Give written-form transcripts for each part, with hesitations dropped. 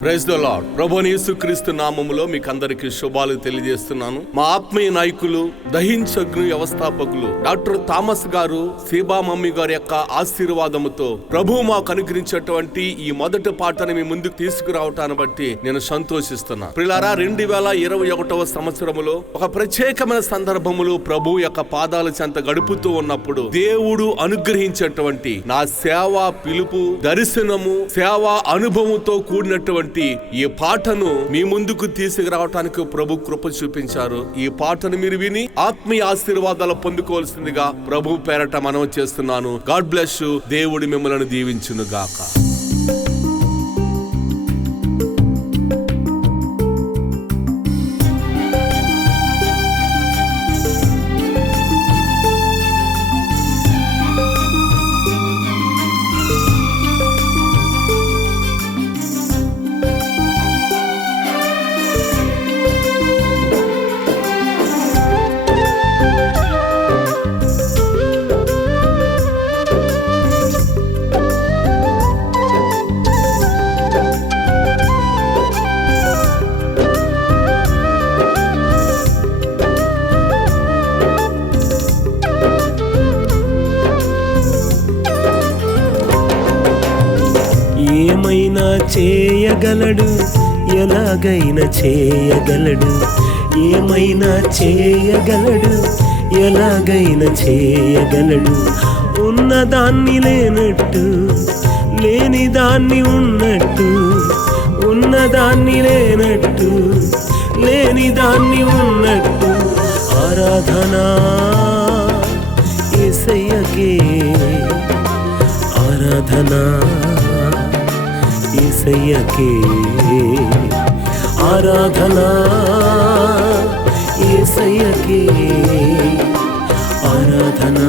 Praise the lord. ప్రభువైన యేసుక్రీస్తు నామములో మీకు అందరికి శుభాలు తెలియజేస్తున్నాను. మా ఆత్మీయ నాయకులు, దహించగ్ని వ్యవస్థాపకులు డాక్టర్ థామస్ గారు, సీబా మమ్మీ గారి యొక్క ఆశీర్వాదముతో ప్రభువు మాకు అనుగ్రహించేటువంటి ఈ మొదటి పాటని మీ ముందుకు తీసుకురావటాన్ని బట్టి నేను సంతోషిస్తున్నాను. ప్రియులారా, 2021వ సంవత్సరములో ఒక ప్రత్యేకమైన సందర్భములో ప్రభు యొక్క పాదాల చెంత గడుపుతూ ఉన్నప్పుడు దేవుడు అనుగ్రహించేటువంటి నా సేవా పిలుపు, దర్శనము, సేవా అనుభవంతో కూడినటువంటి ఈ పాటను మీ ముందుకు తీసుకురావటానికి ప్రభు కృప చూపించారు. ఈ పాటను మీరు విని ఆత్మీయ ఆశీర్వాదాలు పొందుకోవాల్సిందిగా ప్రభు పేరట మనవి చేస్తున్నాను. God bless you. దేవుడి మిమ్మల్ని దీవించును గాక. ఏమైనా చేయగలడు, ఎలాగైనా చేయగలడు. ఏమైనా చేయగలడు, ఎలాగైనా చేయగలడు. ఉన్నదాన్ని లేనట్టు, లేని దాన్ని ఉన్నట్టు. ఉన్నదాన్ని లేనట్టు, లేని దాన్ని ఉన్నట్టు. ఆరాధనా యేసయ్యకే, ఆరాధనా యేసయ్యకే, ఆరాధనా యేసయ్యకే, ఆరాధనా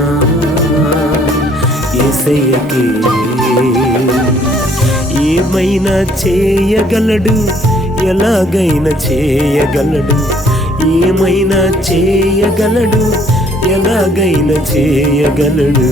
యేసయ్యకే. ఏమైనా చేయగలడు, ఎలాగైనా చేయగలడు. ఏమైనా చేయగలడు, ఎలాగైనా చేయగలడు.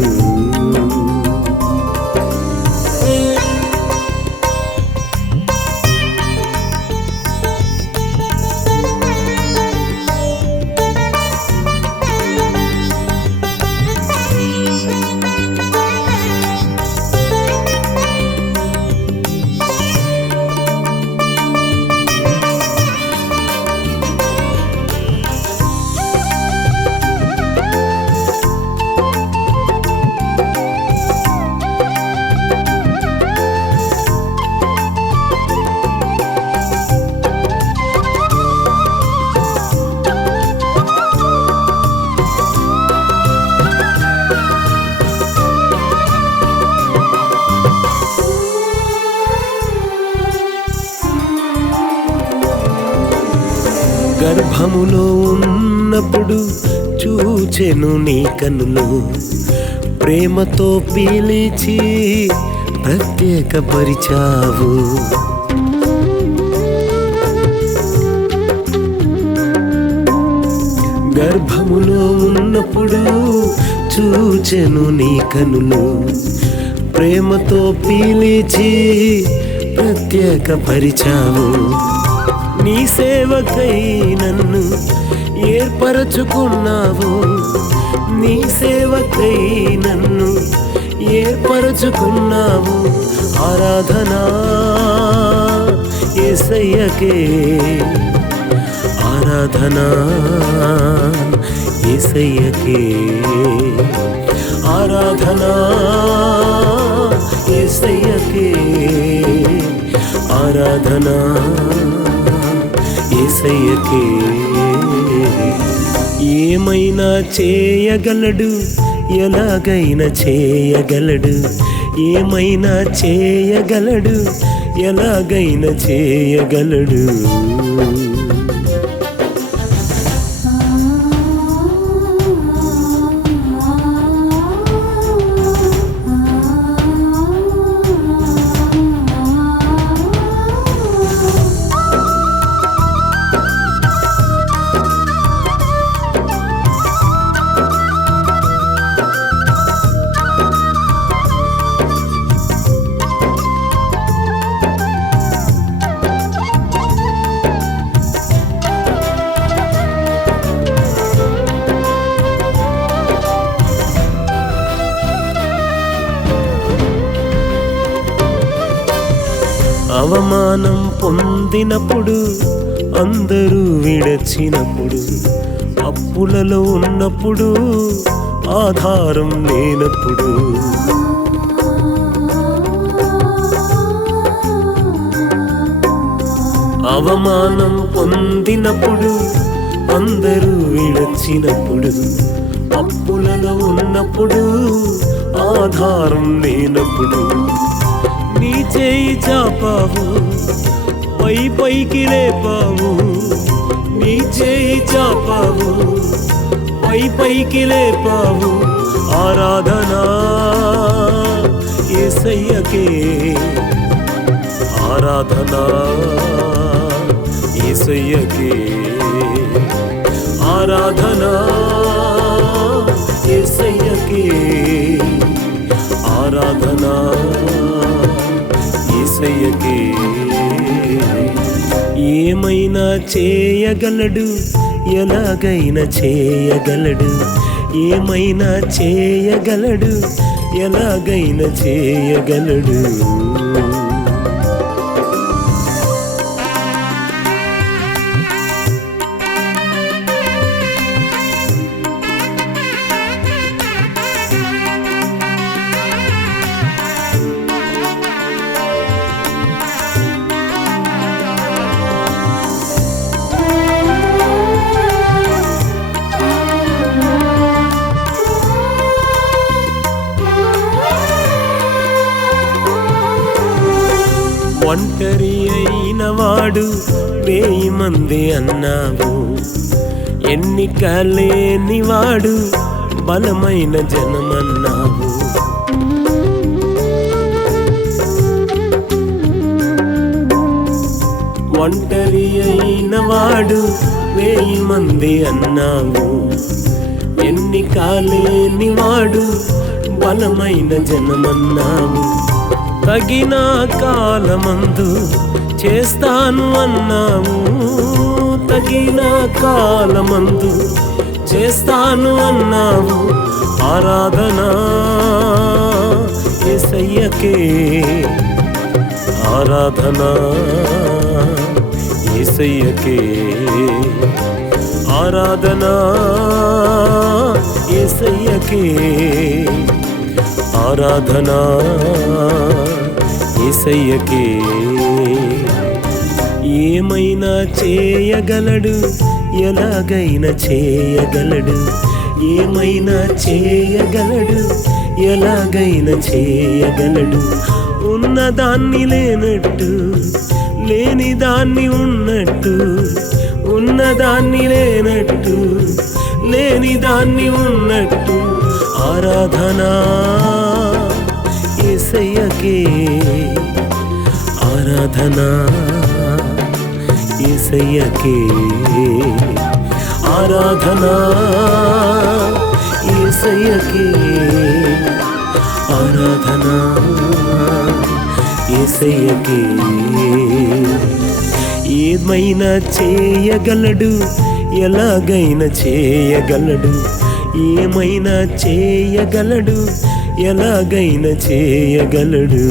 గర్భములో ఉన్నప్పుడు చూచెను నీ కన్నులు, ప్రేమతో పిలిచి ప్రత్యేకపరిచావు. గర్భములో ఉన్నప్పుడు చూచెను నీ కన్నులు, ప్రేమతో పిలిచి ప్రత్యేకపరిచావు. నీ సేవకై నన్ను ఏర్పరచుకున్నావు. నీ సేవకై నన్ను ఏర్పరచుకున్నావు. ఆరాధనా యేసయ్యకే, ఆరాధనా యేసయ్యకే, ఆరాధనా యేసయ్యకే, ఆరాధనా యేసయ్యకే. ఏమైనా చేయగలడు, ఎలాగైనా చేయగలడు. ఏమైనా చేయగలడు, ఎలాగైనా చేయగలడు. అవమానం పొందినప్పుడు, అందరూ విడచినప్పుడు, అప్పులలో ఉన్నప్పుడు, ఆధారం లేనప్పుడు, అవమానం పొందినప్పుడు, అందరూ విడచినప్పుడు, అప్పులలో ఉన్నప్పుడు, ఆధారం లేనప్పుడు, నీ చేయి చాపావు, పైకి లేపావు, నీ చేయి చాపావు, పైకి లేపావు. ఆరాధనా యేసయ్యకే, ఆరాధనా యేసయ్యకే, ఆరాధనా యేసయ్యకే, ఆరాధనా యేసయ్యకే. ఏమైనా చేయగలడు, ఎలాగైనా చేయగలడు, ఏమైనా చేయగలడు, ఎలాగైనా చేయగలడు. ఒంటరి అయిన వాడు 1000 మంది అన్నావు, ఎన్నిక లేని వాడు బలమైన జనమన్నావు. ఒంటరి అయిన వాడు 1000 మంది అన్నావు, ఎన్నిక లేని వాడు బలమైన జనమన్నావు. తగిన కాలమందు చేస్తాను అన్నావు, తగిన కాలమందు చేస్తాను అన్నావు. ఆరాధనా యేసయ్యకే, ఆరాధనా యేసయ్యకే, ఆరాధనా యేసయ్యకే, ఆరాధనా యేసయ్యకే. ఏమైనా చేయగలడు, ఎలాగైనా చేయగలడు, ఏమైనా చేయగలడు, ఎలాగైనా చేయగలడు. ఉన్నదాన్ని లేనట్టు, లేని దాన్ని ఉన్నట్టు, ఉన్నదాన్ని లేనట్టు, లేని దాన్ని ఉన్నట్టు. ఆరాధనా యేసయ్యకే, ఆరాధనా యేసయ్యకే, ఆరాధనా యేసయ్యకే, ఆరాధనా యేసయ్యకే. ఏమైనా చేయగలడు, ఎలాగైనా చేయగలడు, ఏమైనా చేయగలడు, ఎలాగైనా చేయగలడు.